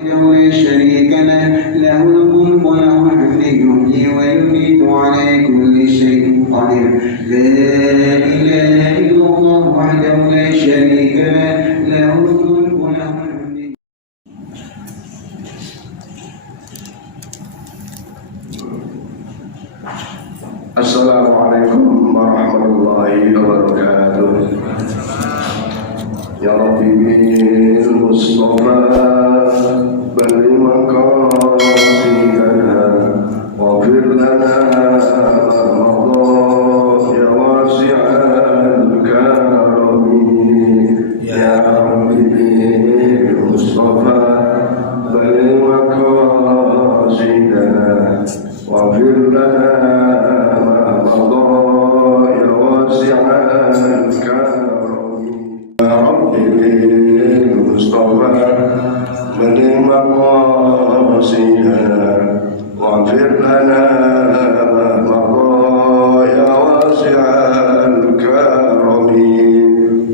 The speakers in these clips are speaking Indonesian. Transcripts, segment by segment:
لا شريك له له الملك وله الحمد يحيي ويميت على كل شيء قدير لا إله إلا الله وحده لا شريك له له الملك وله الحمد. Assalamualaikum warahmatullahi wabarakatuh. Ya Rabbi bil Mustafa balli maqasidana waghfir lana ya wasi'al karami. Ya Rabbi bil Mustafa balli maqasidana waghfir lana واغفر لنا ما مضى يا واسع الكرم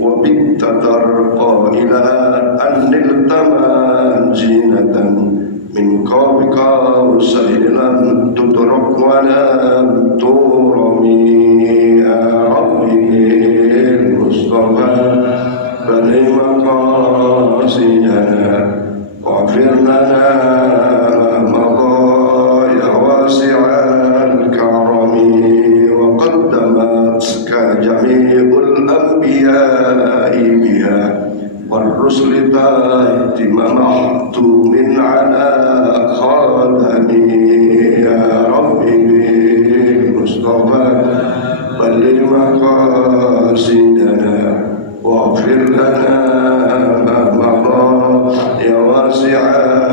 وبت ترقى إلى أن نلت منزلة من قاب قوسين لم تدرك ولم ترم. يا ربي المصطفى بلغ مقاصدنا واغفر لنا جميع الأنبياء بها والرسل تأتي محتوم على خاتمي. يا ربي بالمصطفى بلغ مقاصدنا واغفر لنا ما مضى يا واسع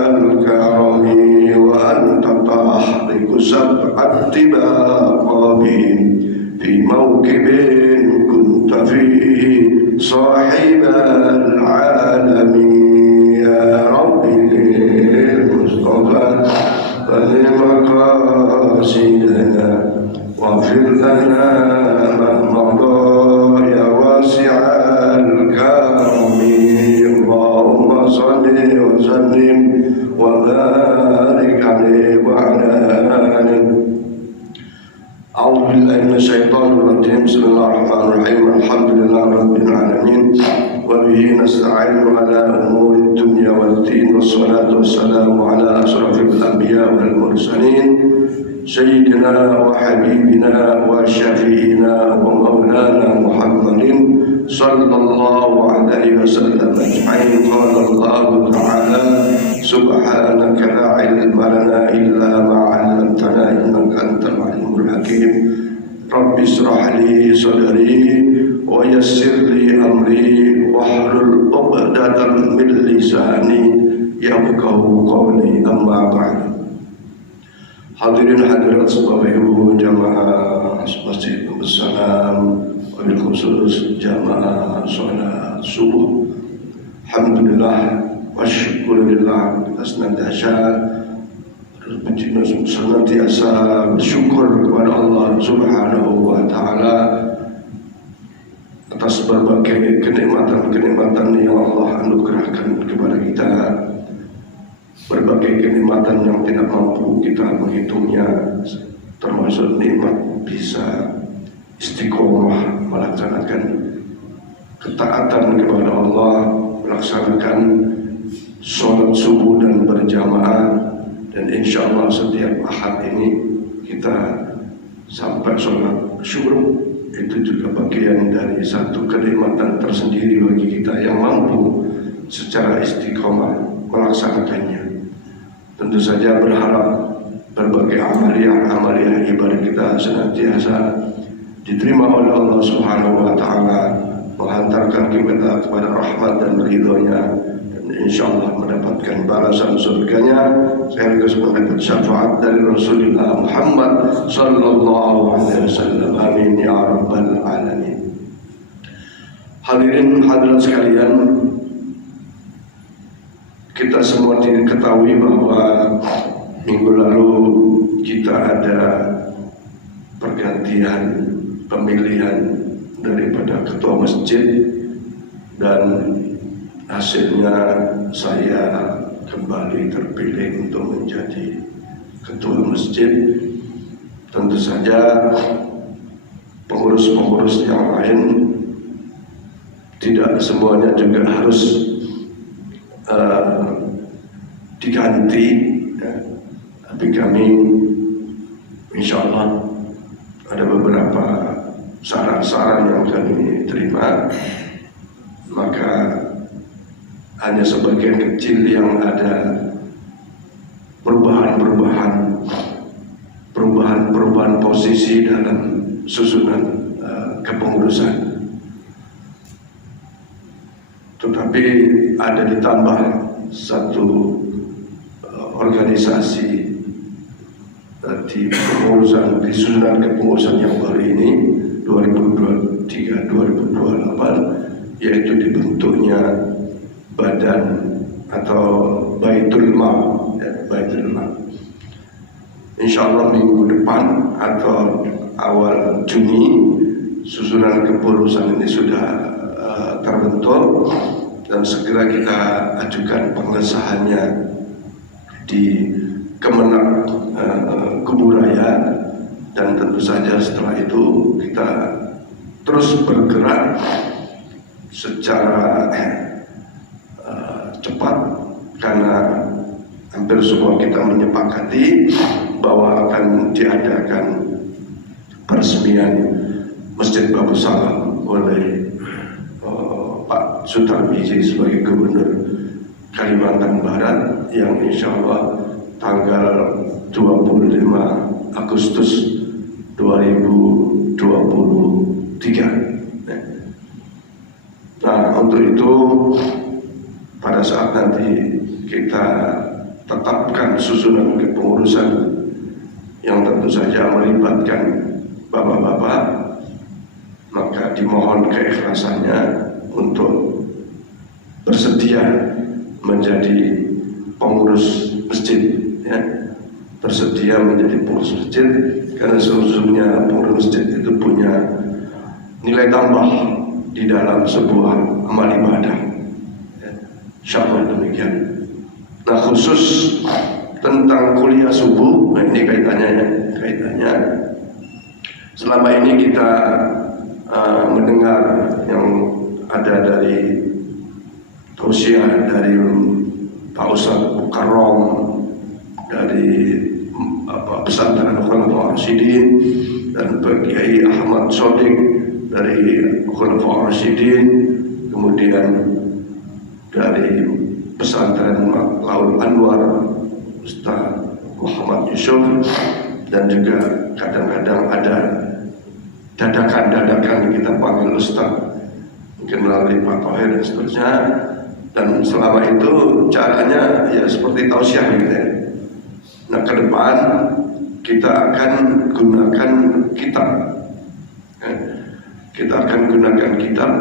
الكرم وأنت تحرك سبع اتباق بهم في موكب كنت فيه صاحب العالم. يا ربي للمصطفى بلغ مقاصدنا واغفر لنا ما مضى يا واسع الكرم. اللهم صل وسلم وبارك عليه وعلى آله. أعوذ بالله من الشيطان الرجيم. بسم الله الرحمن الرحيم. الحمد لله رب العالمين وبه نستعين على أمور الدنيا والدين والصلاة والسلام على أشرف الأنبياء والمرسلين سيدنا وحبيبنا وشفيعنا ومولانا محمد صلى الله عليه وسلم أجمعين. قال الله تعالى سبحانك لا علم لنا إلا ما علمتنا إنك أنت العليم الحكيم. رب اشرح لي صدري ويسر لي أمري واحلل عقدة من لساني يفقهوا قولي. أما بعد. Hadirin hadirat Bapak Ibu jamaah Masjid Assalam, wabil khusus jamaah sholat subuh. Alhamdulillah wa syukurillah, kita senantiasa bersyukur kepada Allah Subhanahu wa Ta'ala atas berbagai kenikmatan yang Allah anugerahkan kepada kita, berbagai kenikmatan yang tidak mampu kita menghitungnya, termasuk nikmat bisa istiqomah melaksanakan ketaatan kepada Allah, melaksanakan sholat subuh dan berjamaah, dan insya Allah setiap ahad ini kita sampai sholat syuruk. Itu juga bagian dari satu kenikmatan tersendiri bagi kita yang mampu secara istiqomah melaksanakannya. Tentu saja berharap berbagai amaliyah ibadah kita senantiasa diterima oleh Allah Subhanahu wa Ta'ala, menghantarkan kita kepada rahmat dan ridhonya, dan insya Allah mendapatkan balasan surganya sekaligus mendapat syafaat dari Rasulullah Muhammad sallallahu alaihi wasallam. Amin ya rabbal alamin. Hadirin hadirat sekalian, kita semua diketahui bahwa minggu lalu kita ada pergantian pemilihan daripada ketua masjid, dan hasilnya saya kembali terpilih untuk menjadi ketua masjid. Tentu saja pengurus-pengurus yang lain tidak semuanya juga harus diganti, ya. Tapi kami insya Allah ada beberapa saran-saran yang kami terima, maka hanya sebagian kecil yang ada perubahan posisi dalam susunan kepengurusan. Tetapi ada ditambah satu organisasi di kepengurusan, di susunan kepengurusan yang baru ini 2023-2028, yaitu dibentuknya badan atau Baitul Mal, ya, Baitul Mal. Insya Allah minggu depan atau awal Juni susunan kepengurusan ini sudah terbentuk dan segera kita ajukan pengesahannya di Kemenak Kuburaya, dan tentu saja setelah itu kita terus bergerak secara cepat, karena hampir semua kita menyepakati bahwa akan diadakan peresmian Masjid Babu Salam oleh Pak Sutarmiji sebagai Gubernur Kalimantan Barat, yang insya Allah tanggal 25 Agustus 2023. Nah, untuk itu pada saat nanti kita tetapkan susunan kepengurusan yang tentu saja melibatkan bapak-bapak, maka dimohon keikhlasannya untuk bersedia menjadi pengurus masjid, ya, bersedia menjadi pengurus masjid, karena sesungguhnya pengurus masjid itu punya nilai tambah di dalam sebuah amal ibadah, ya. Insyaallah demikian. Nah, khusus tentang kuliah subuh, nah ini kaitannya selama ini kita mendengar yang ada dari tausiah dari Pak Ustadz Mukarram, dari pesantren Khulafaur Rasyidin, dan Pak Kiai Ahmad Sodik dari Khulafaur Rasyidin, kemudian dari pesantren Laul Anwar Ustaz Muhammad Yusuf, dan juga kadang-kadang ada dadakan kita panggil Ustaz, mungkin melalui Pak Tohir dan seterusnya. Dan selama itu caranya ya seperti tausiah gitu ya. Nah, ke depan kita akan gunakan kitab, ya. Kita akan gunakan kitab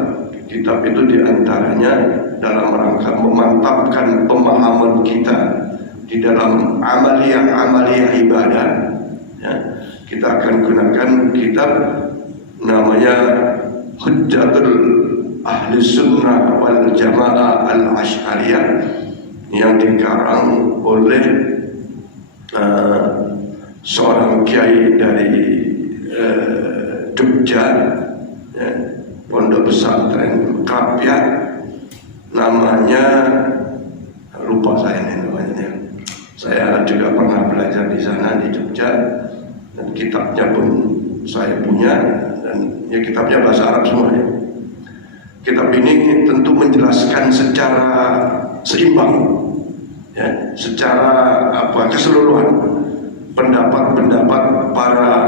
itu diantaranya dalam rangka memantapkan pemahaman kita di dalam amaliyah ibadah, ya. Kita akan gunakan kitab namanya Hujjatul Ahli Sunnah wal Jamaah Al-Asy'ariyah, yang dikarang oleh seorang kiai dari Jogja, ya, pondok pesantren Kapya, namanya lupa saya ini namanya. Saya juga pernah belajar di sana di Jogja, dan kitabnya pun saya punya, dan ya kitabnya bahasa Arab semuanya. Kitab ini tentu menjelaskan secara seimbang, ya, secara keseluruhan pendapat-pendapat para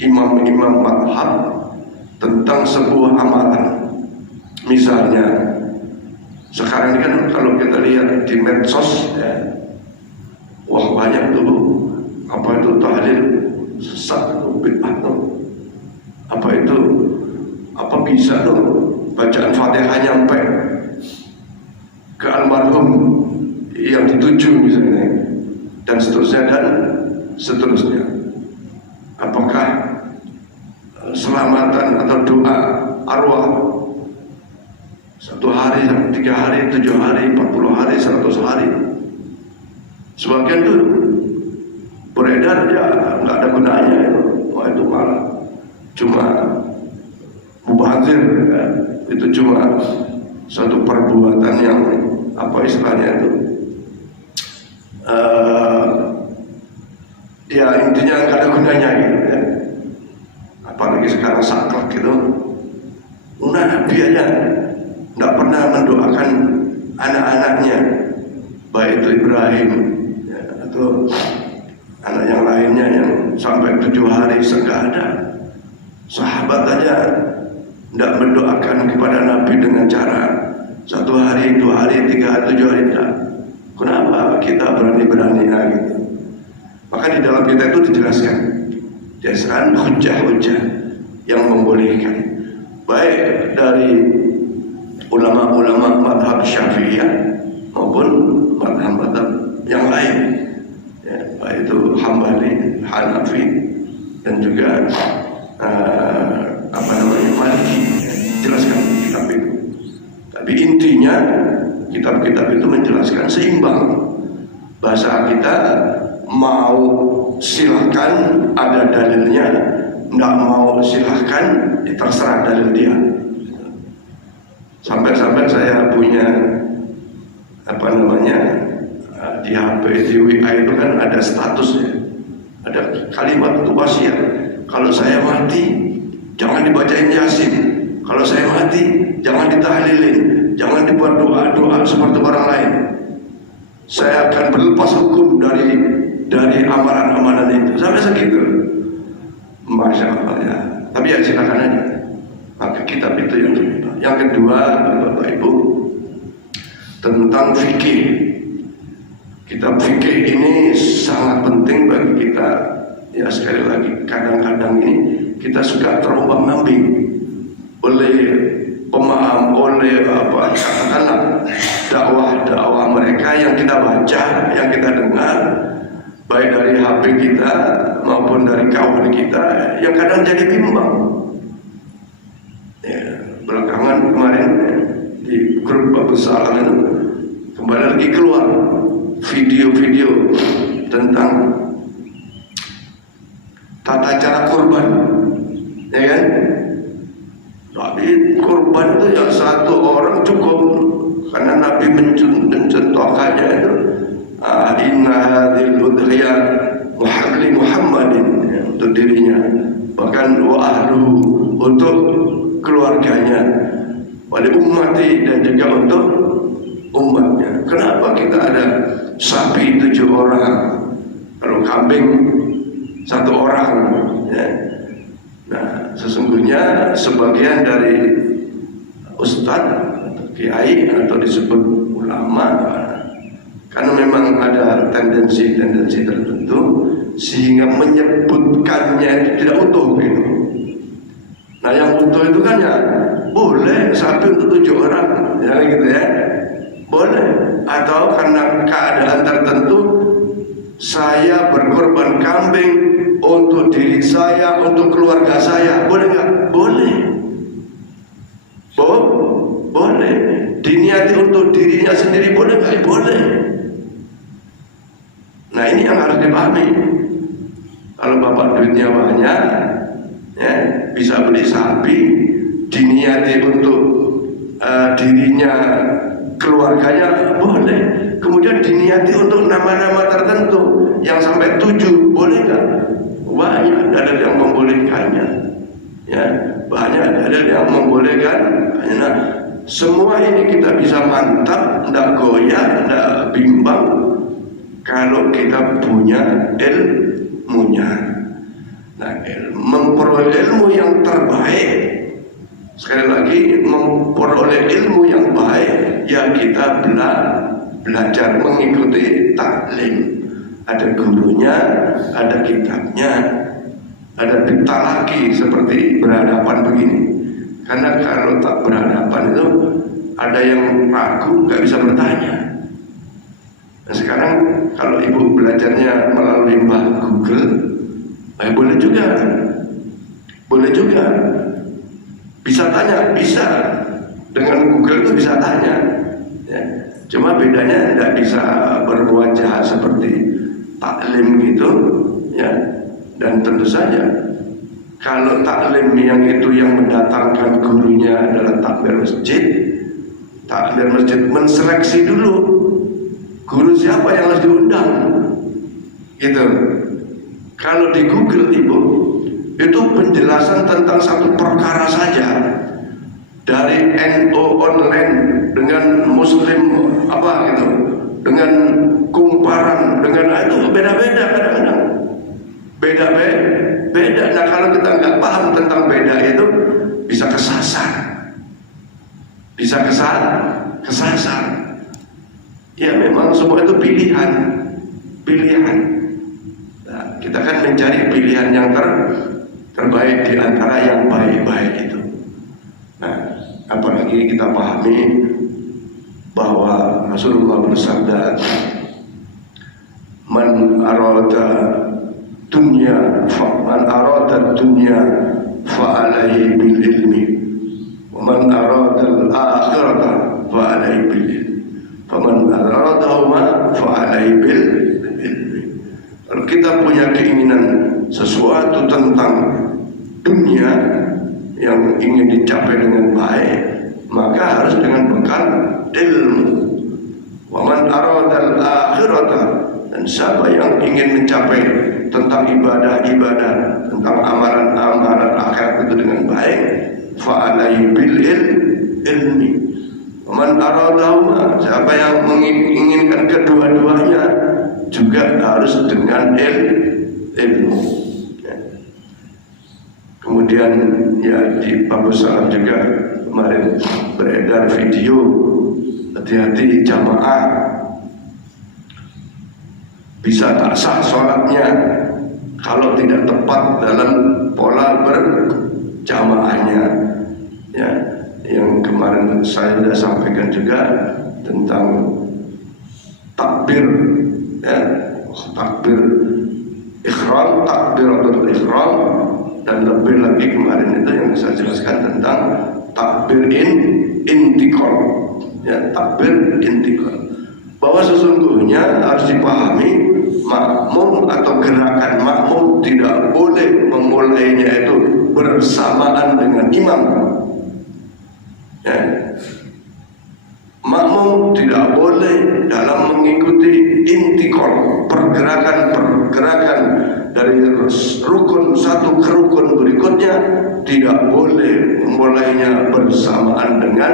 imam-imam madhab tentang sebuah amalan. Misalnya sekarang ini kan kalau kita lihat di medsos, ya, wah banyak dulu apa itu tahlil sesat, bid'ah, apa itu, apa bisa dong bacaan Fatihah nyampe ke almarhum yang dituju misalnya, dan seterusnya. Apakah selamatan atau doa arwah 1 hari, 3 hari, 7 hari, 40 hari, 100 hari. Sebagian itu beredar ya nggak ada gunanya itu. Wah, itu malah cuma mubazir ya. Itu cuma suatu perbuatan yang apa istilahnya itu ya intinya nggak ada gunanya gitu ya. Apalagi sekarang saklek gitu. Nabi aja nggak pernah mendoakan anak-anaknya, baik itu Ibrahim ya, atau anak yang lainnya yang sampai 7 hari nggak ada. Sahabat aja nggak mendoakan kepada Nabi dengan cara 1 hari, 2 hari, 3 hari, 7 hari tidak. Kenapa kita berani-berani gitu? Maka di dalam kita itu dijelaskan hujah-hujah yang membolehkan, baik dari ulama-ulama madhab Syafi'iyah maupun madhab-madhab yang lain ya, baik itu Hambali, Hanafi dan juga Maliki ya, jelaskan kitab itu. Tapi intinya kitab-kitab itu menjelaskan seimbang. Bahasa kita mau silahkan ada dalilnya, nggak mau silahkan terserah dalil dia. Sampai-sampai saya punya di HP, di WA itu kan ada statusnya, ada kalimat itu wasiat. Kalau saya mati jangan dibacain Yasin, kalau saya mati jangan ditahlilin, jangan dibuat doa-doa seperti orang lain. Saya akan berlepas hukum dari amalan-amalan itu. Sampai segitu. Masya Allah ya. Tapi ya silakan aja. Maka kitab itu yang kedua. Yang kedua, Bapak Ibu, tentang fikih. Kitab fikih ini sangat penting bagi kita. Ya sekali lagi, kadang-kadang ini kita suka terombang-ambing oleh pemaham, oleh katakanlah dakwah-dakwah mereka yang kita baca, yang kita dengar, baik dari HP kita maupun dari kawan kita, yang kadang jadi bimbang. Ya, belakangan kemarin di grup Bapak Salam itu kembali lagi keluar video-video tentang tata cara kurban, ya kan? Tapi kurban itu yang 1 orang cukup, karena Nabi mencontohkannya itu inna hadhil udhiyah muhamli Muhammadin ya, untuk dirinya, bahkan wa ahluhu untuk keluarganya, wali ummati dan juga untuk umatnya. Kenapa kita ada sapi 7 orang, kalau kambing 1 orang ya? Nah, sesungguhnya sebagian dari ustadz, kiai atau disebut ulama, karena memang ada tendensi-tendensi tertentu sehingga menyebutkannya itu tidak utuh gitu. Nah, yang utuh itu kan ya boleh sapi untuk 7 orang, ya gitu ya, boleh. Atau karena keadaan tertentu saya berkorban kambing untuk diri saya, untuk keluarga saya, boleh nggak? Boleh. Boleh. Diniati untuk dirinya sendiri, boleh nggak? Boleh. Nah, ini yang harus dipahami. Kalau bapak duitnya banyak, ya bisa beli sapi, diniati untuk dirinya, keluarganya, boleh. Kemudian diniati untuk nama-nama tertentu yang sampai 7, boleh nggak? Banyak dalil yang membolehkannya, ya banyak dalil yang membolehkan. Nah, semua ini kita bisa mantap, tidak goyah, tidak bimbang kalau kita punya ilmunya. Nah, memperoleh ilmu yang terbaik, sekali lagi memperoleh ilmu yang baik, ya kita belajar mengikuti taklim. Ada gurunya, ada kitabnya, ada talaki seperti berhadapan begini. Karena kalau tak berhadapan itu ada yang ragu, nggak bisa bertanya. Nah, sekarang kalau ibu belajarnya melalui Google, boleh juga, bisa tanya, bisa. Dengan Google itu bisa tanya, ya. Cuma bedanya tidak bisa berwajah seperti taklim gitu, ya. Dan tentu saja kalau taklim yang itu yang mendatangkan gurunya adalah takmir masjid menseleksi dulu guru siapa yang harus diundang, gitu. Kalau di Google Ibu itu penjelasan tentang satu perkara saja, dari NO online dengan Muslim apa gitu, dengan kumparan, dengan itu beda-beda kadang-kadang, beda. Nah kalau kita nggak paham tentang beda itu bisa kesasar, kesasar. Ya memang semua itu pilihan. Nah, kita kan mencari pilihan yang terbaik di antara yang baik-baik itu. Nah, apalagi kita pahami bahwa Rasulullah bersabda, man arada dunya fa alaihi bil ilmi wa man arada al akhirata fa alaihi bil ilmi faman aradahuma fa alaihi bil ilmi. Kalau kita punya keinginan sesuatu tentang dunia yang ingin dicapai dengan baik, maka harus dengan bekal ilmu. Wa man aradal akhirata, dan siapa yang ingin mencapai tentang ibadah-ibadah, tentang amalan-amalan akhirat itu dengan baik, fa alaihi bil ilmi. Wa man aradahuma, siapa yang menginginkan kedua-duanya juga harus dengan ilmu. Kemudian ya di Bagus Salam juga kemarin beredar video, hati-hati jamaah, bisa tak sah sholatnya kalau tidak tepat dalam pola berjamaahnya. Ya, yang kemarin saya sudah sampaikan juga tentang takbir, ya, takbir ikhram, takbiratul ikhram. Dan lebih lagi kemarin itu yang saya jelaskan tentang takbir intikal, ya, takbir intikal, bahwa sesungguhnya harus dipahami makmum atau gerakan makmum tidak boleh memulainya itu bersamaan dengan imam, ya. Makmum tidak boleh dalam mengikuti intikal, pergerakan dari rukun satu ke rukun berikutnya, tidak boleh memulainya bersamaan dengan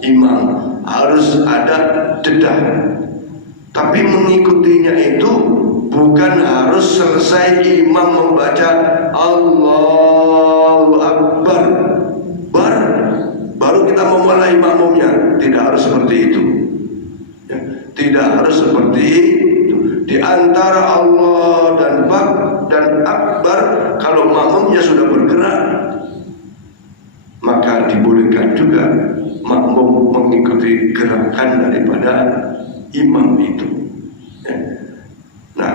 imam, harus ada jeda. Tapi mengikutinya itu bukan harus selesai imam membaca Allahu Akbar baru kita memulai makmumnya. Tidak harus seperti itu, ya, tidak harus seperti itu. Di antara Allah dan Akbar, kalau makmumnya sudah bergerak, maka dibolehkan juga makmum mengikuti gerakan daripada imam itu, ya. Nah,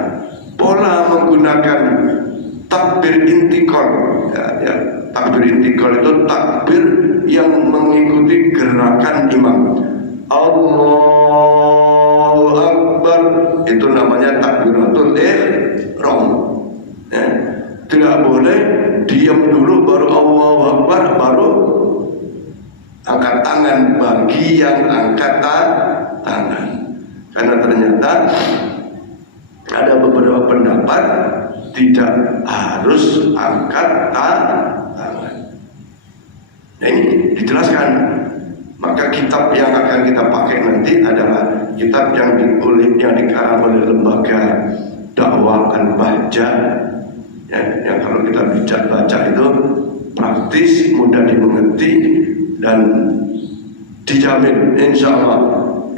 pola menggunakan takbir intikal, ya, takbir intikal itu takbir yang mengikuti gerakan imam. Allahu Akbar, itu namanya takbiratul ihram, ya. Tidak boleh diam dulu baru Allahu Akbar baru angkat tangan bagi yang angkat tangan. Karena ternyata ada beberapa pendapat tidak harus angkat tangan. Nah, ini dijelaskan. Maka kitab yang akan kita pakai nanti adalah kitab yang dikarang oleh lembaga dakwah Al-Bahjah, ya, yang kalau kita baca itu praktis, mudah dimengerti, dan dijamin insya Allah,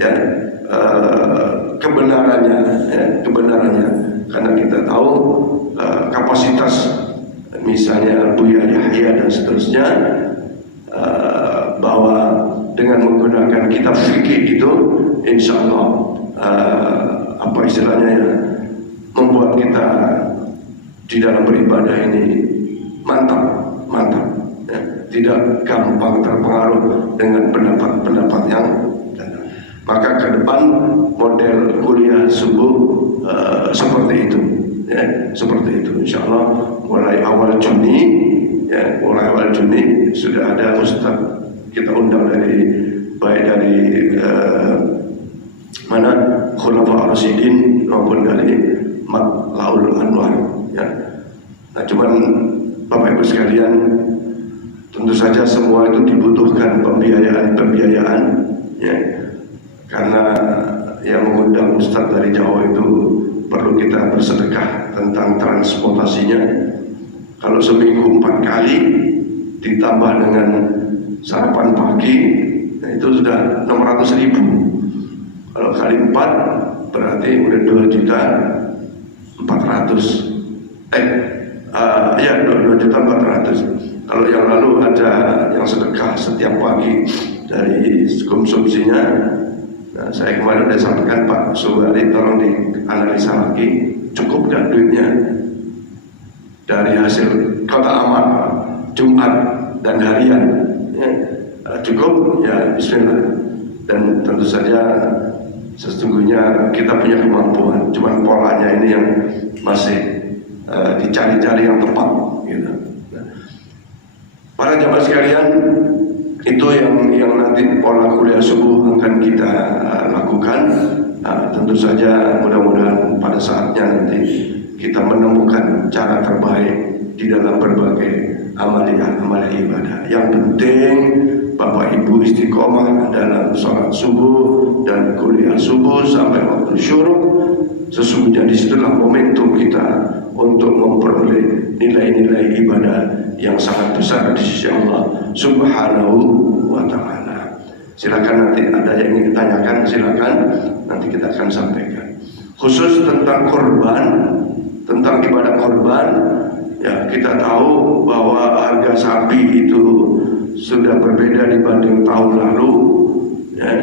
ya, kebenarannya, karena kita tahu kapasitas misalnya Buya Yahya dan seterusnya, bahwa dengan menggunakan kitab fikih itu insya Allah apa istilahnya ya, membuat kita di dalam beribadah ini mantap, ya. tidak gampang terpengaruh dengan pendapat-pendapat yang datang. Maka ke depan model kuliah subuh seperti itu, ya, seperti itu. Insya Allah mulai awal Juni sudah ada ustaz kita undang dari mana Khulafaur Rasyidin maupun dari Matla'ul Anwar, ya. Nah, cuman Bapak Ibu sekalian, tentu saja semua itu dibutuhkan pembiayaan, ya. Karena yang mengundang ustaz dari Jawa itu perlu kita bersedekah tentang transportasinya. Kalau seminggu 4 kali ditambah dengan sarapan pagi, nah itu sudah 600.000. Kalau kali 4 berarti udah 2.400.000. 2.400.000. Kalau yang lalu ada yang sedekah setiap pagi dari konsumsinya. Nah, saya kemarin sudah sampaikan Pak Subali, tolong dianalisa lagi, cukup gak duitnya dari hasil kota amal Jumat dan harian, ya. Cukup, ya bismillah. Dan tentu saja sesungguhnya kita punya kemampuan, cuman polanya ini yang masih dicari-cari yang tepat, gitu. Para jamaah sekalian, itu yang nanti pola kuliah subuh akan kita lakukan. Tentu saja mudah-mudahan pada saatnya nanti kita menemukan cara terbaik di dalam berbagai amalia ibadah. Yang penting Bapak Ibu istiqomah dalam sholat subuh dan kuliah subuh sampai waktu syuruk. Sesungguhnya disitulah momentum kita untuk memperoleh nilai-nilai ibadah yang sangat besar di sisi Allah Subhanahu wa Ta'ala. Silakan nanti ada yang ingin ditanyakan, silakan nanti kita akan sampaikan. Khusus tentang korban, tentang ibadah korban, ya kita tahu bahwa harga sapi itu sudah berbeda dibanding tahun lalu, ya.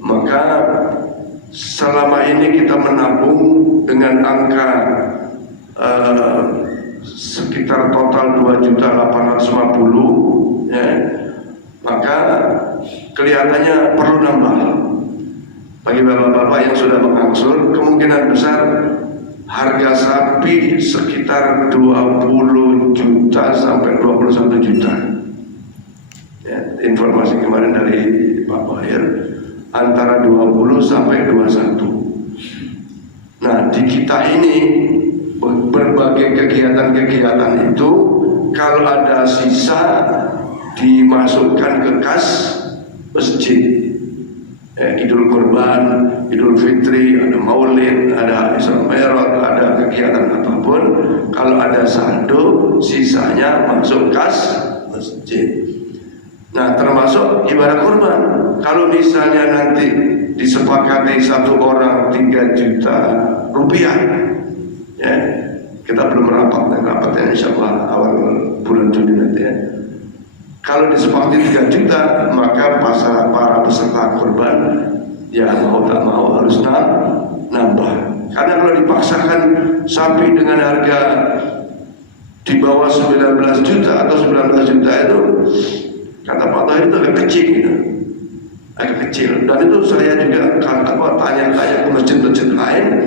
Maka selama ini kita menabung dengan angka sekitar total 2.850.000, ya. Maka kelihatannya perlu nambah. Bagi bapak-bapak yang sudah mengangsur, kemungkinan besar harga sapi sekitar 20 juta sampai 21 juta. Ya, informasi kemarin dari Pak Bahir antara 20 sampai 21. Nah, di kita ini berbagai kegiatan-kegiatan itu kalau ada sisa dimasukkan ke kas masjid. Idul Kurban, Idul Fitri, ada Maulid, ada Isra Mi'raj, ada kegiatan apapun, kalau ada saldo sisanya masuk kas masjid. Nah, termasuk ibadah kurban. Kalau misalnya nanti disepakati satu orang 3 juta rupiah, ya, kita belum rapatnya insya Allah awal bulan Juni nanti, ya. Kalau disepakati 3 juta, maka para peserta kurban ya mau tak mau harus nambah. Karena kalau dipaksakan sapi dengan harga di bawah 19 juta atau 19 juta itu, kata Pak Tahir itu agak kecil, gitu. Agak kecil. Dan itu saya juga tanya-tanya ke masjid-masjid lain,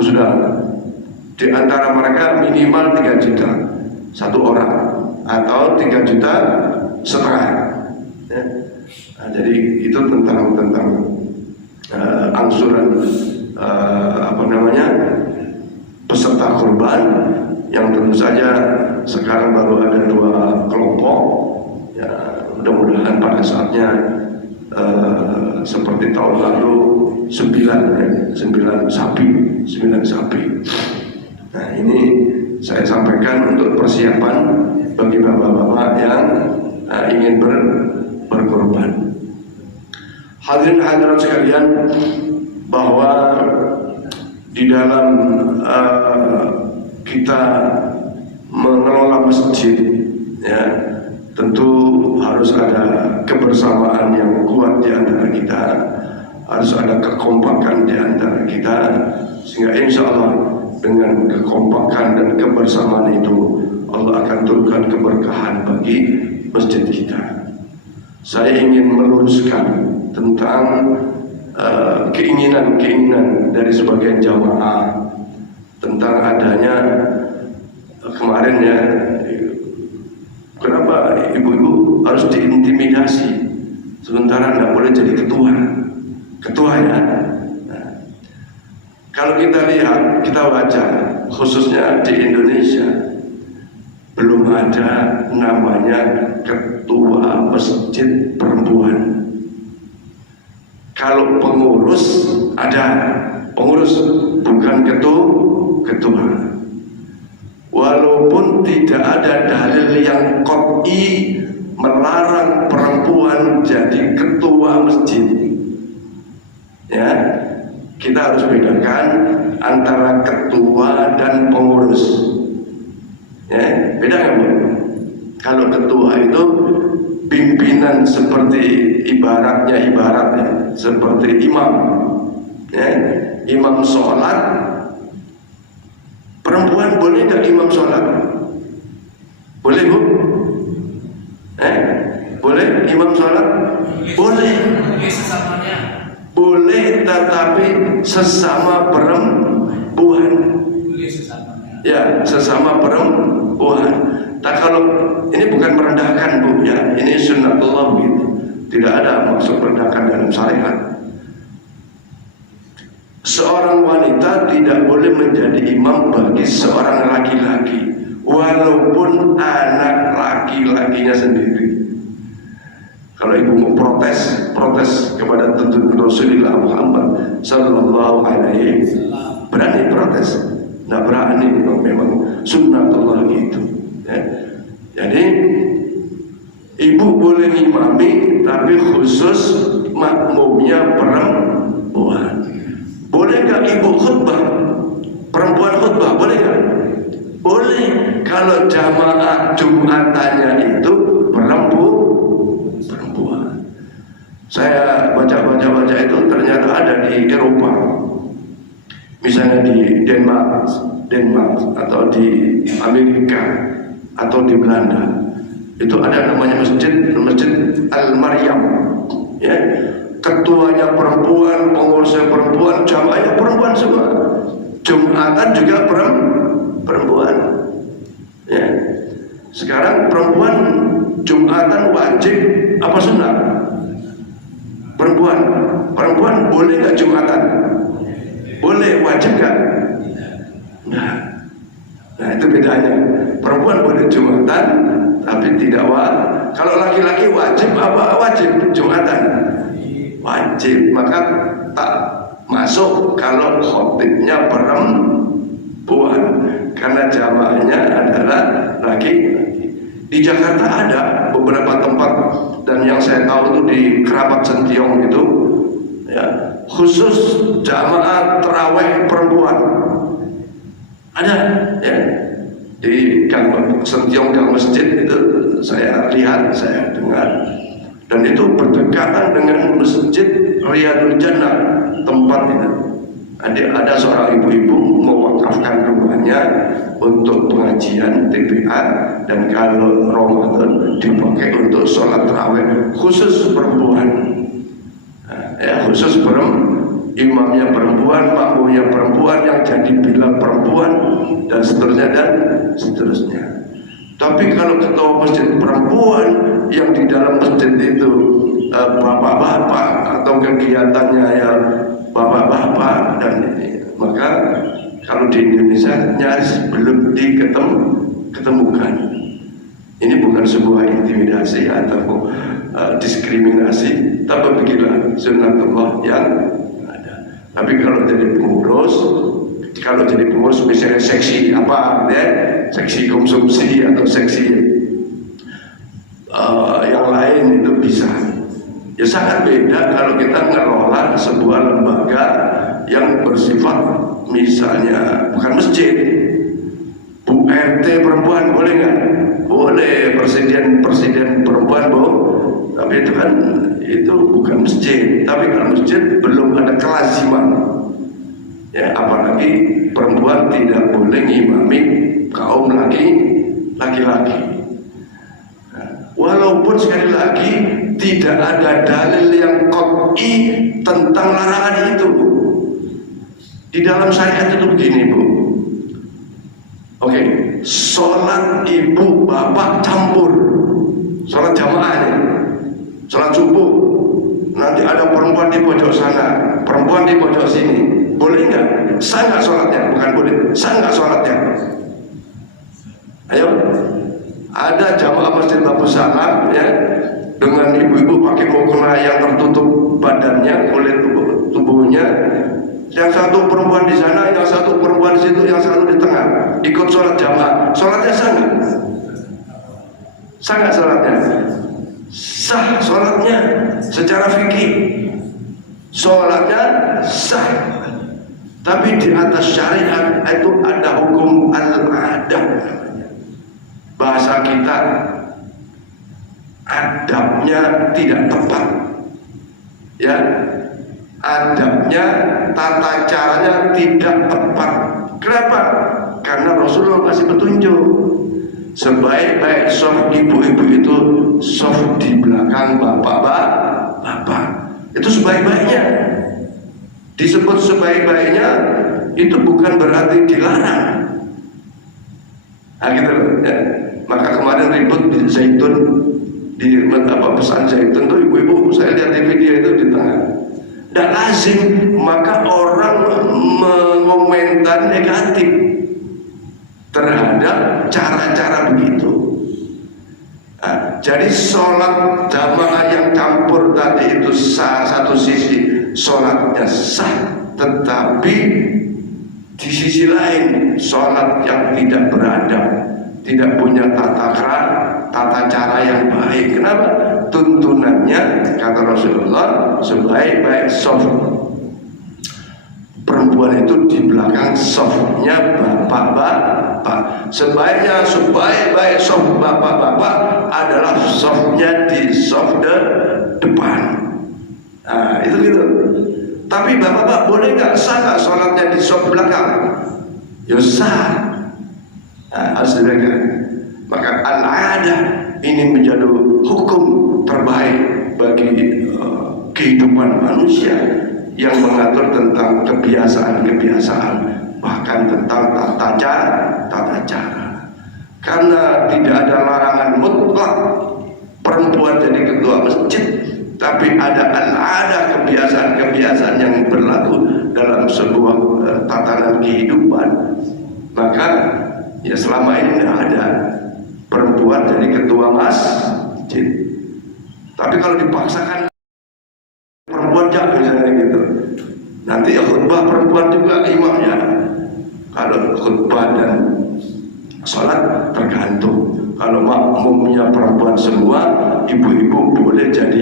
sudah di antara mereka minimal 3 juta satu orang atau 3 juta setengah, ya. Nah, jadi itu tentang angsuran peserta kurban yang tentu saja sekarang baru ada 2 kelompok, ya. Mudah-mudahan pada saatnya seperti tahun lalu 9 sapi. Nah, ini saya sampaikan untuk persiapan bagi bapak-bapak yang ingin berkorban. Hadirin hadirat sekalian, bahwa di dalam kita mengelola masjid, ya, tentu harus ada kebersamaan yang kuat di antara kita, harus ada kekompakan di antara kita, sehingga insya Allah dengan kekompakan dan kebersamaan itu Allah akan turunkan keberkahan bagi masjid kita. Saya ingin meluruskan tentang keinginan-keinginan dari sebagian jamaah tentang adanya kemarin ya, kenapa ibu-ibu harus diintimidasi sementara tidak boleh jadi ketua ya. Nah, kalau kita lihat, kita baca khususnya di Indonesia belum ada namanya ketua masjid perempuan. Kalau pengurus ada, pengurus bukan ketua. Walaupun tidak ada dalil yang qat'i melarang perempuan jadi ketua masjid. Ya, kita harus bedakan antara ketua dan pengurus. Ya, beda kan, Bu? Kalau ketua itu pimpinan seperti ibaratnya seperti imam, ya, imam sholat. Perempuan boleh nggak imam sholat? Boleh, Bu? Boleh imam sholat? Boleh. Boleh, tetapi sesama perempuan. Ya, sesama perempuan. Nah, kalau ini bukan merendahkan, Bu, ya, ini sunnatullah gitu. Tidak ada maksud merendahkan dalam syariat. Seorang wanita tidak boleh menjadi imam bagi seorang laki-laki, walaupun anak laki-lakinya sendiri. Kalau ibu mau protes kepada tuntunan Rasulullah Muhammad Sallallahu Alaihi Wasallam, berani protes? Nggak berani, memang sunnatullah gitu. Ya. Jadi ibu boleh ngimami, tapi khusus makmumnya perempuan. Boleh nggak ibu khutbah? Perempuan khutbah boleh nggak? Boleh. Kalau jamaah Jumatannya itu perempuan. Saya baca itu ternyata ada di Eropa. Misalnya di Denmark atau di Amerika atau di Belanda. Itu ada namanya masjid Al-Maryam. Ya. Ketuanya perempuan, pengurusnya perempuan, jamaahnya perempuan semua. Jumatan juga perempuan. Ya. Sekarang perempuan Jumatan wajib apa sunnah? Perempuan boleh nggak Jumatan? Boleh, wajib nggak? Nah itu bedanya. Perempuan boleh Jumatan, tapi tidak wajib. Kalau laki-laki wajib apa wajib Jumatan? Wajib, maka tak masuk kalau khotibnya perempuan karena jamaahnya adalah laki-laki. Di Jakarta ada beberapa tempat, dan yang saya tahu itu di Kerabat Sentiong itu ya, khusus jamaah terawih perempuan ada ya, di Gang Sentiong Gang Masjid itu saya lihat, saya dengar. Dan itu berdekatan dengan Masjid Riyadul Jannah tempat itu. Ada seorang ibu-ibu mewakafkan rumahnya untuk pengajian TPA, dan kalau Ramadan dipakai untuk sholat tarawih khusus perempuan. Ya, khusus imamnya perempuan, makmumnya perempuan, yang jadi bilang perempuan, dan seterusnya. Tapi kalau ketua masjid perempuan yang di dalam masjid itu bapak-bapak atau kegiatannya ya bapak-bapak, dan ini, maka kalau di Indonesia nyaris belum diketemukan. Ini bukan sebuah intimidasi atau diskriminasi, tapi begitulah sunnatullah yang ada. Tapi kalau jadi pengurus misalnya seksi apa ya, seksi konsumsi atau seksi yang lain itu bisa. Ya sangat beda kalau kita ngelola sebuah lembaga yang bersifat misalnya bukan masjid. Bu RT perempuan boleh nggak? Boleh. Presiden perempuan boleh. Tapi itu kan itu bukan masjid. Tapi kalau masjid belum ada kelaziman. Ya, apalagi perempuan tidak boleh ngimami kaum laki-laki. Nah, Walaupun sekali lagi tidak ada dalil yang qat'i tentang larangan itu. Di dalam syariat itu begini, Bu. Oke, sholat ibu bapak campur, sholat jamaahnya, sholat subuh. Nanti ada perempuan di pojok sana, perempuan di pojok sini. Boleh nggak? Sah nggak sholatnya? Bukan boleh, sah nggak sholatnya? Ayo, ada jamaah Masjid Abu Salam ya, dengan ibu-ibu pakai mukena yang tertutup badannya, kulit tubuhnya. Yang satu perempuan di sana, yang satu perempuan di situ, yang satu di tengah. Ikut sholat jamaah. Sholatnya sah nggak? Sah nggak sholatnya? Sah sholatnya secara fikih. Sholatnya sah. Tapi di atas syariat itu ada hukum al-adab. Bahasa kita adabnya tidak tepat, ya, adabnya, tata caranya tidak tepat. Kenapa? Karena Rasulullah kasih petunjuk. Sebaik-baik soft ibu-ibu itu soft di belakang bapak-bapak. Itu sebaik-baiknya. Disebut sebaik-baiknya itu bukan berarti dilarang. Nah gitu loh ya. Maka kemarin ribut di Zaitun, di pesan Zaitun tuh ibu-ibu, saya lihat di video itu di tengah. Dan lazim maka orang mengomentar negatif terhadap cara-cara begitu. Nah, jadi sholat jamaah yang campur tadi itu sah, satu sisi sholatnya sah, tetapi di sisi lain sholat yang tidak beradab, tidak punya tata cara yang baik. Kenapa? Tuntunannya kata Rasulullah sebaik-baik soft perempuan itu di belakang softnya bapak-bapak. Sebaik-baik soft bapak-bapak adalah softnya di soft depan. Nah itu gitu. Tapi bapak-bapak boleh nggak, sah nggak sholatnya di soft belakang? Ya sah. Nah, harus dibedakan. Maka al-adah ini menjadi hukum terbaik bagi kehidupan manusia yang mengatur tentang kebiasaan-kebiasaan, bahkan tentang tata cara. Karena tidak ada larangan mutlak perempuan jadi ketua masjid, tapi ada al-adah, kebiasaan-kebiasaan yang berlaku dalam sebuah tatanan kehidupan. Maka ya selama ini tidak ada perempuan jadi ketua masjid. Tapi kalau dipaksakan perempuan jangan misalnya gitu, nanti ya khutbah perempuan juga imamnya. Kalau khutbah dan sholat tergantung. Kalau makmumnya perempuan semua, ibu-ibu boleh jadi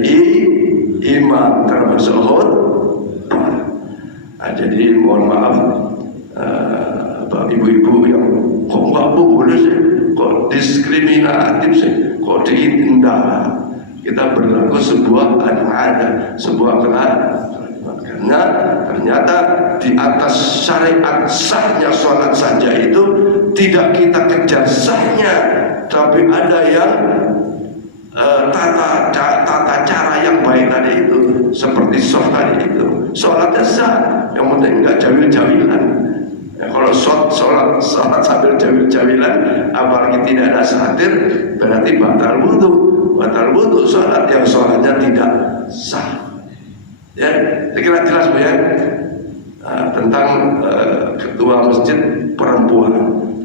imam termasuk khutbah. Nah, jadi mohon maaf ibu-ibu yang kok nggak boleh sih, kok diskriminatif sih, kok diindah. Kita berlaku sebuah ada sebuah kelakuan. Karena ternyata di atas syariat sahnya sholat saja itu tidak kita kejar sahnya, tapi ada yang tata cara yang baik tadi itu, seperti sholat tadi itu. Sholatnya sah, yang penting nggak jawil-jawilan. Ya, kalau sholat sambil jawil-jawilan, apalagi tidak ada satir, berarti batal wudu. Batal wudu sholat yang sholatnya tidak sah. Ya, saya kira jelas Bu ya. Tentang ketua masjid perempuan.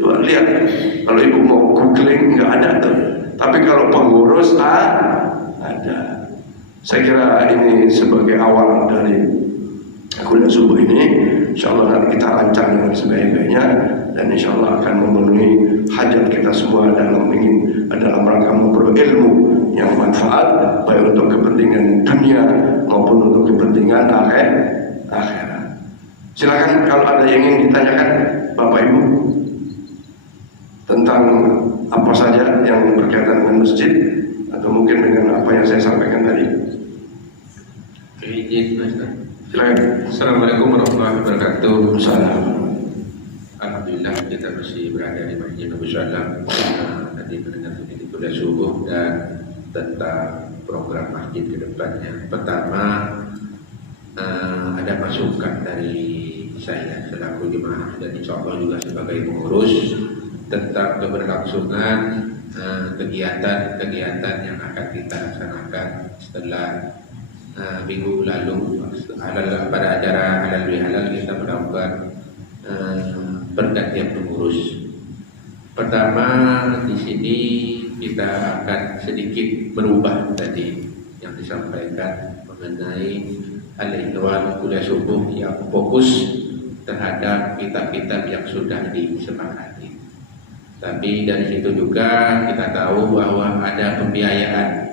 Coba lihat, kalau ibu mau googling nggak ada tuh. Tapi kalau pengurus ada. Saya kira ini sebagai awal dari kuliah subuh ini. Insya Allah nanti kita rancang dengan sebaik-baiknya, dan insya Allah akan memenuhi hajat kita semua dalam rangka memperoleh ilmu yang manfaat, baik untuk kepentingan dunia maupun untuk kepentingan akhirat. Silakan kalau ada yang ingin ditanyakan Bapak Ibu tentang apa saja yang berkaitan dengan masjid, atau mungkin dengan apa yang saya sampaikan tadi. Silakan. Assalamualaikum warahmatullahi wabarakatuh. Assalamualaikum. Alhamdulillah kita masih berada di Masjid Abu Salam. Tadi mendengar kuliah subuh, dan tentang program masjid ke depannya. Pertama, ada masukan dari saya selaku jemaah dan insya Allah juga sebagai pengurus tentang keberlangsungan kegiatan-kegiatan yang akan kita laksanakan setelah minggu lalu pada acara halal bihalal kita melakukan pergantian pengurus. Pertama di sini kita akan sedikit berubah tadi yang disampaikan mengenai al-inwal kuliah subuh yang fokus terhadap kitab-kitab yang sudah disepakati. Tapi dari situ juga kita tahu bahwa ada pembiayaan.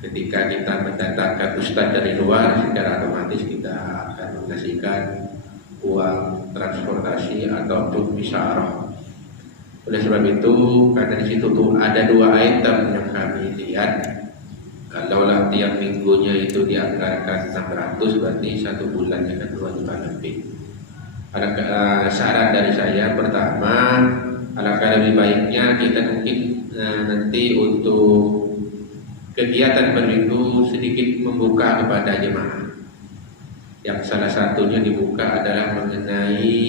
Ketika kita mendatangkan ustadz dari luar, secara otomatis kita akan menghasilkan uang transportasi ataupun misyarah. Oleh sebab itu, karena di situ tuh ada dua item yang kami lihat. Kalau tiap minggunya itu dianggarkan 600, berarti satu bulannya kan 2 juta lebih. Ada saran dari saya, pertama, alangkah lebih baiknya kita mungkin nanti untuk kegiatan berminggu sedikit membuka kepada jemaah. Yang salah satunya dibuka adalah mengenai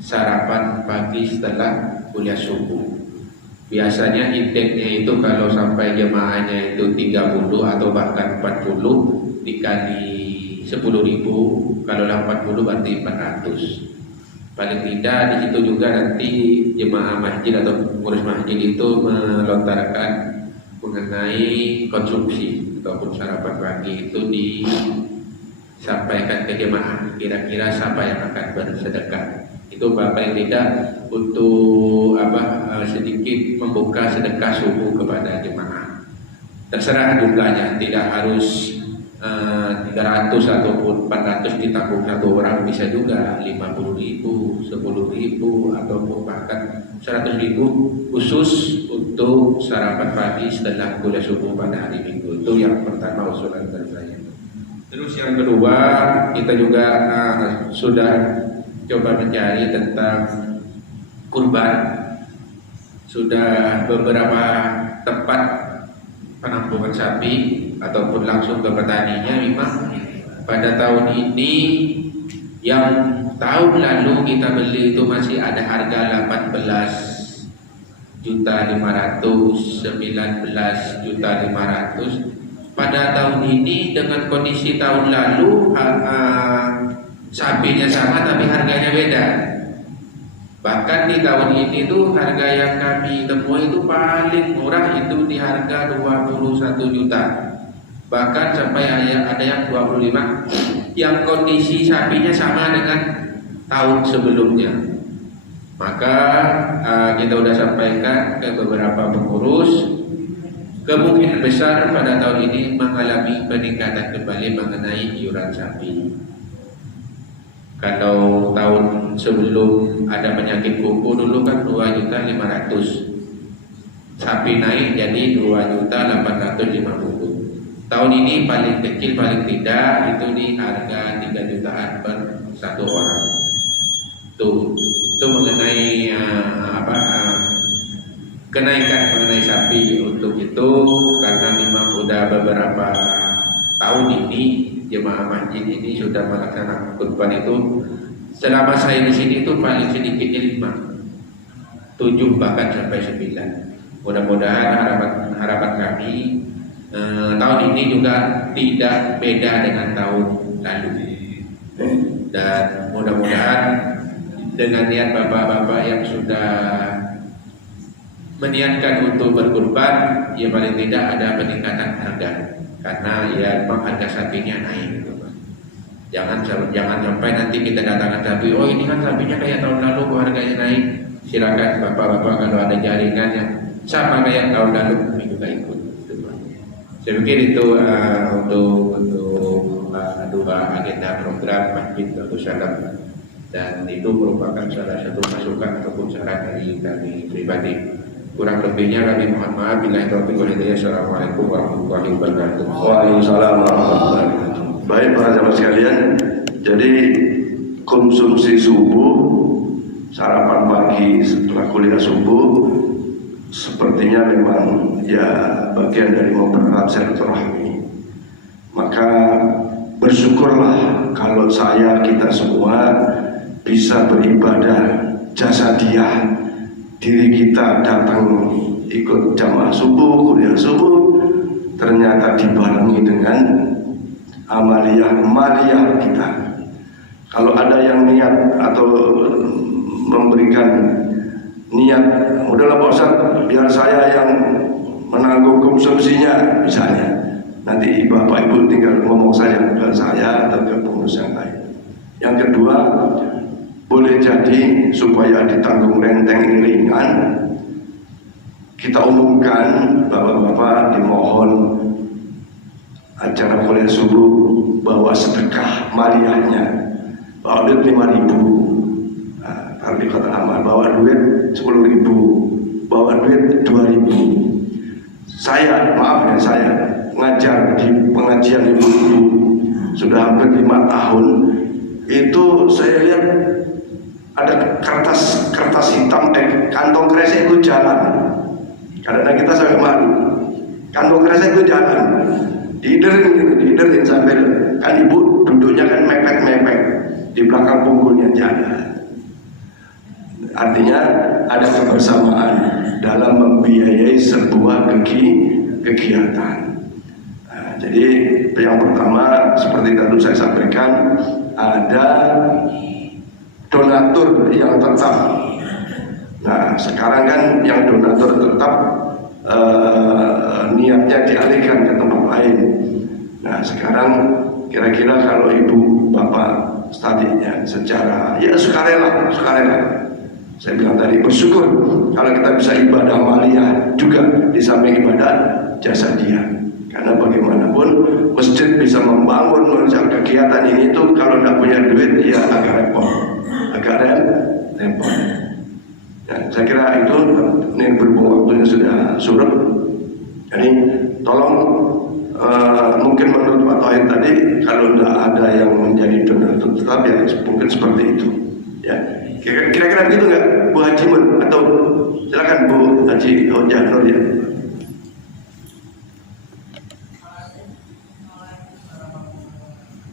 sarapan pagi setelah kuliah subuh. Biasanya indeksnya itu kalau sampai jemaahnya itu 30 atau bahkan 40 dikali 10.000, kalau 40 berarti 400. Paling tidak di situ juga nanti jemaah masjid atau pengurus masjid itu melontarkan mengenai konsumsi ataupun sarapan pagi itu disampaikan ke jemaah, kira-kira siapa yang akan bersedekah. Itu paling tidak untuk sedikit membuka sedekah subuh kepada jemaah. Terserah jumlahnya, tidak harus 300 ataupun 400 ditanggung satu orang, bisa juga 50.000, 10.000 ataupun bahkan 100.000 khusus untuk sarapan pagi setelah kuliah subuh pada hari Minggu. Itu yang pertama usulan dari saya. Terus yang kedua, kita juga sudah coba mencari tentang kurban. Sudah beberapa tempat penampungan sapi ataupun langsung ke petaninya memang pada tahun ini, yang tahun lalu kita beli itu masih ada harga 18.500.000, 19.500.000. Pada tahun ini dengan kondisi tahun lalu sapinya sama tapi harganya beda. Bahkan di tahun ini tuh harga yang kami temui itu paling murah itu di harga 21 juta. Bahkan sampai ada yang 25 yang kondisi sapinya sama dengan tahun sebelumnya. Maka kita sudah sampaikan ke beberapa pengurus, kemungkinan besar pada tahun ini mengalami peningkatan kembali mengenai iuran sapi. Kalau tahun sebelum ada penyakit kuku dulu kan 2.500.000, sapi naik jadi 2.850.000. Tahun ini paling kecil paling tidak itu di harga 3 jutaan per satu orang. Itu mengenai kenaikan mengenai sapi. Untuk itu karena memang sudah beberapa tahun ini jemaah masjid ini sudah melaksanakan kurban itu. Selama saya di sini itu paling sedikitnya 5, 7 bahkan sampai 9. Mudah-mudahan harapan kami tahun ini juga tidak beda dengan tahun lalu. Dan mudah-mudahan dengan niat bapak-bapak yang sudah meniatkan untuk berkurban, ya paling tidak ada peningkatan harga. Karena ya memang harga sapinya naik. Jangan sampai nanti kita datangkan sapi, oh ini kan sapinya kayak tahun lalu kok harganya naik. Silakan bapak-bapak kalau ada jaringan yang sama kayak tahun lalu, kami juga ikut. Saya pikir itu untuk dua agenda program Masjid Darussalam, dan itu merupakan salah satu masukan ataupun saran dari kami pribadi. Kurang lebihnya kami mohon maaf. Billahi taufiq wal hidayah. Assalamualaikum warahmatullahi wabarakatuh. Waalaikumsalam warahmatullahi wabarakatuh. Baik para jamaah sekalian, jadi konsumsi subuh, sarapan pagi setelah kuliah subuh sepertinya memang ya bagian dari mempererat silaturahmi. Maka bersyukurlah kalau kita semua bisa beribadah jasadiah, diri kita datang ikut jamaah subuh, kuliah subuh, ternyata dibarengi dengan amaliyah kita. Kalau ada yang niat atau memberikan niat, udahlah Pak Ustaz, biar saya yang menanggung konsumsinya misalnya, nanti Bapak Ibu tinggal ngomong saja ke saya atau ke pengurus yang lain. Yang kedua, boleh jadi supaya ditanggung renteng ringan, kita umumkan Bapak-bapak dimohon acara kuliah subuh bawa sedekah maliyahnya, bawa duit 5.000, kalau di kota amal bawa duit 10.000, bawa duit 2.000. Saya ngajar di pengajian ibu-ibu sudah hampir 5 tahun, itu saya lihat ada kertas hitam, kantong kresek itu jalan. Karena kita sampai malu, kantong kresek itu jalan, dihiderin sampai kan ibu duduknya kan mepet di belakang punggungnya jalan. Artinya ada kebersamaan dalam membiayai sebuah kegiatan. Nah, jadi yang pertama seperti tadi saya sampaikan, ada donatur yang tetap. Nah sekarang kan yang donatur tetap niatnya dialihkan ke tempat lain. Nah sekarang kira-kira kalau ibu bapak tadinya secara ya sukarela, saya bilang tadi bersyukur kalau kita bisa ibadah maliyah juga di samping ibadah jasadiah. Karena bagaimanapun masjid bisa membangun kegiatan ini tuh kalau tidak punya duit ya agak repot. Ya, saya kira itu ini berhubung waktunya sudah surut. Jadi tolong mungkin menurut Pak Tohid tadi kalau tidak ada yang menjadi donatur tetap ya mungkin seperti itu. Ya kira-kira begitu nggak Bu Haji Mun? Atau silakan Bu Haji Hojah Nur ya.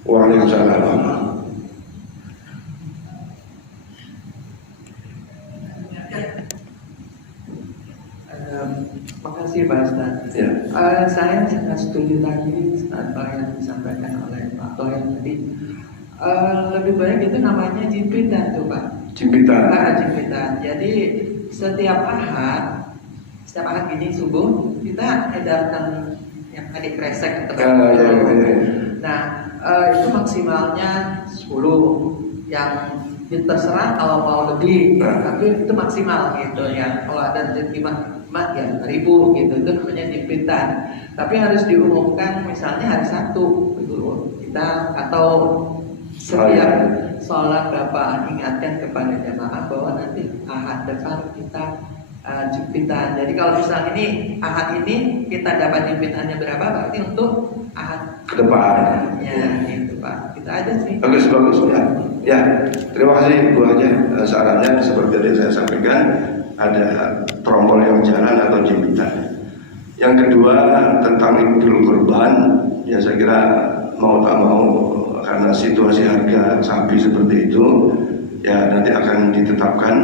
Waalaikumsalam. Makasih Pak Ustaz. Ya. Saya sangat setuju tadi apa yang disampaikan oleh Pak Tohid tadi. Lebih banyak itu namanya jimpitan tuh Pak. Jimpitan. Jadi setiap ahad gini subuh kita edarkan yang adik kresek atau Nah itu maksimalnya 10, yang terserah kalau mau lebih, tapi itu maksimal gitu ya. Kalau ada rezeki mah ya 1.000 gitu, itu namanya jimpitan. Tapi harus diumumkan misalnya hari Sabtu gitu kita, atau setiap sholat Bapak ingatkan kepada jamaah bahwa nanti ahad depan kita jimpitan. Jadi kalau misalnya ini ahad ini kita dapat jimpitannya berapa, berarti untuk ahad ke depan. Ya itu Pak, kita aja sih. Bagus ya. Ya, terima kasih Bu Haji. Sarannya seperti yang saya sampaikan, ada trombol yang jalan atau jimpitan. Yang kedua tentang Idul Kurban, ya saya kira mau tak mau karena situasi harga sapi seperti itu, ya nanti akan ditetapkan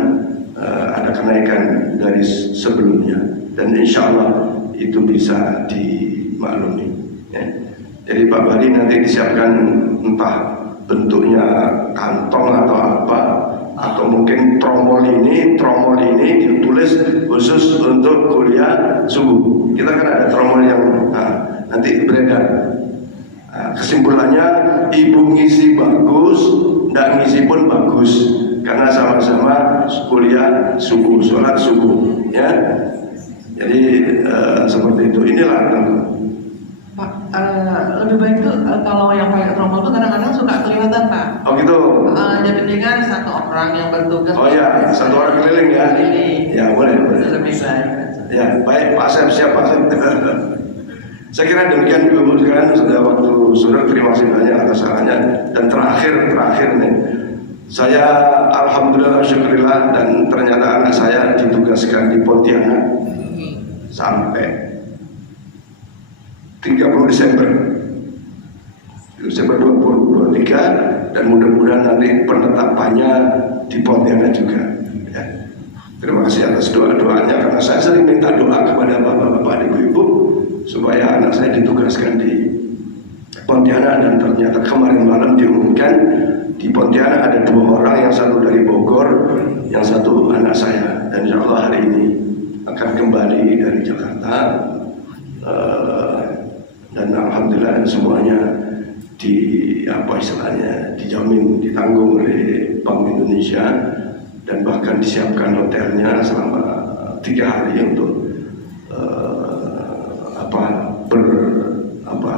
ada kenaikan dari sebelumnya, dan insya Allah itu bisa dimaklumi. Ya. Jadi Pak Badi nanti disiapkan entah bentuknya kantong atau apa, atau mungkin trombol ini ditulis khusus untuk kuliah subuh. Kita kan ada trombol yang nanti beredar. Kesimpulannya ibu ngisi bagus, ndak ngisi pun bagus, karena sama-sama kuliah subuh, sholat subuh, ya. Jadi seperti itu. Inilah Pak, lebih baik tuh kalau yang pakai trombol tuh kadang-kadang suka kelihatan Pak. Oh gitu. Jadi dengan satu orang yang bertugas. Oh ya, satu orang keliling ya. Ya boleh. Lebih baik. Ya baik Pak Asep, siap Pak Asep. Saya kira demikian Ibu sekalian, sudah waktu sudah. Terima kasih banyak atas sarannya. Dan terakhir nih, saya alhamdulillah syukurillah, dan ternyata anak saya ditugaskan di Pontianak sampai 30 Desember 2023, dan mudah-mudahan nanti penetapannya di Pontianak juga ya. Terima kasih atas doa-doanya, karena saya sering minta doa kepada bapak-bapak, ibu-ibu supaya anak saya ditugaskan di Pontianak, dan ternyata kemarin malam diumumkan di Pontianak ada 2 orang, yang satu dari Bogor, yang satu anak saya, dan insya Allah hari ini akan kembali dari Jakarta. Dan alhamdulillah semuanya dijamin, ditanggung oleh Bank Indonesia, dan bahkan disiapkan hotelnya selama 3 hari untuk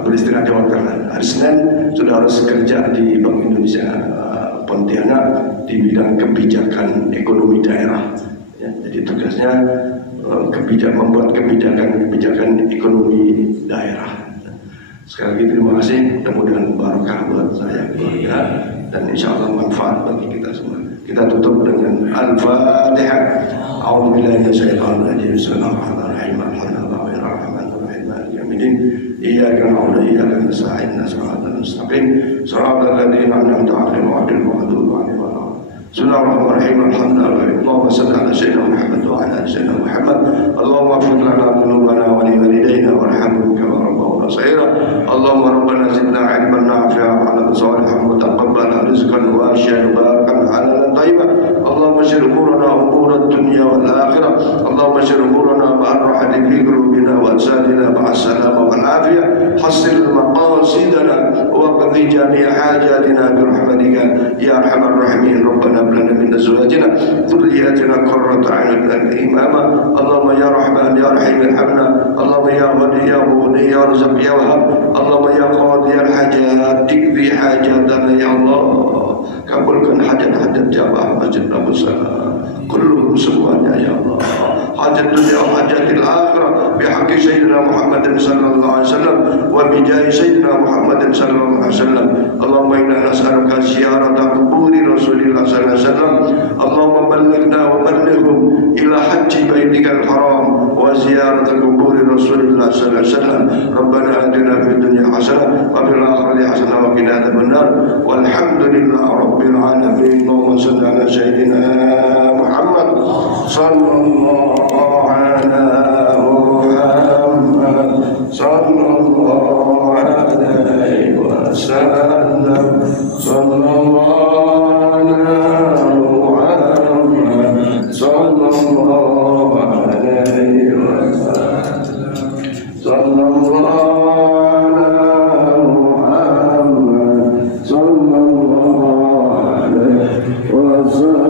beristirahat di hotel. Hari Senin sudah harus kerja di Bank Indonesia Pontianak di bidang kebijakan ekonomi daerah ya, jadi tugasnya membuat kebijakan ekonomi daerah. Sekali lagi terima kasih, mudah-mudahan barakah buat saya, keluarga, dan insya Allah manfaat bagi kita semua. Kita tutup dengan Al-Fatihah. A'udzubillahi minasyaitonir rajim. Bismillahirrahmanirrahim. Alhamdulillahirrahmanirrahim. Maliki yaumiddin. Iyyaka na'budu wa iyyaka nasta'in. Shiratal mustaqim. Shiratal ladzina an'amta 'alaihim ghairil maghdubi 'alaihim waladdallin. Bismillahirrahmanirrahim. Alhamdulillah. Allahumma shalli ala sayyidina Muhammad wa ala ali sayyidina Muhammad. Allahumma ighfir lana dhunubana wa li walidayna warhamhum kama rabbawna saghira. Allahumma rabbana zidna 'ilman nafi'an wa 'amalan salihan wa taqabbal rizqan wasi'an wa barakan 'alalan thayyiban. Allahumma shir umurana umurad dunya wal akhirah. Allahumma shir umurana ma'ar rahati fi qulubina wa ajsadina ma'as salama wal afiyah. Hassil maqasidana wa qadhi jami' hajatina bi rahmatika ya arhamar rahimin. Rabbana hab lana min azwajina dhurriyyatina qurrata a'yun waj'alna imama. Allahumma ya rahman ya rahim irhamna. Allahumma ya ghani ya mughni ya razzaq ya wahhab. Allahumma ya qadi al hajat ikfi hajatana ya Allah. Kabulkan hajat-hajat jamaah Masjid Abu Salam kulluhum, semuanya ya Allah. Hajat dunia hajatil akhirah bihaqqi sayyidina Muhammadin sallallahu alaihi wasallam wa bijahi sayyidina Muhammadin sallallahu alaihi wasallam. Allahumma inna nas'aluka ziyarata quburi Rasulillah sallallahu alaihi wasallam. Allahumma ballighna wa ballighhum ila hajji baitikal haram wa ziyarata quburi Rasulillah sallallahu alaihi wasallam. Rabbana atina fid dunya hasanah wa fil akhirati hasanah wa qina adzabannar. Walhamdulillahi rabbil alamin. Allahumma shalli ala sayyidina Muhammad sallallahu ala Muhammad sallallahu alaihi wasallam. Sallallahu ala Muhammad sallallahu alaihi wasallam. Sallallahu ala Muhammad sallallahu alaihi wasallam.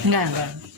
Enggak.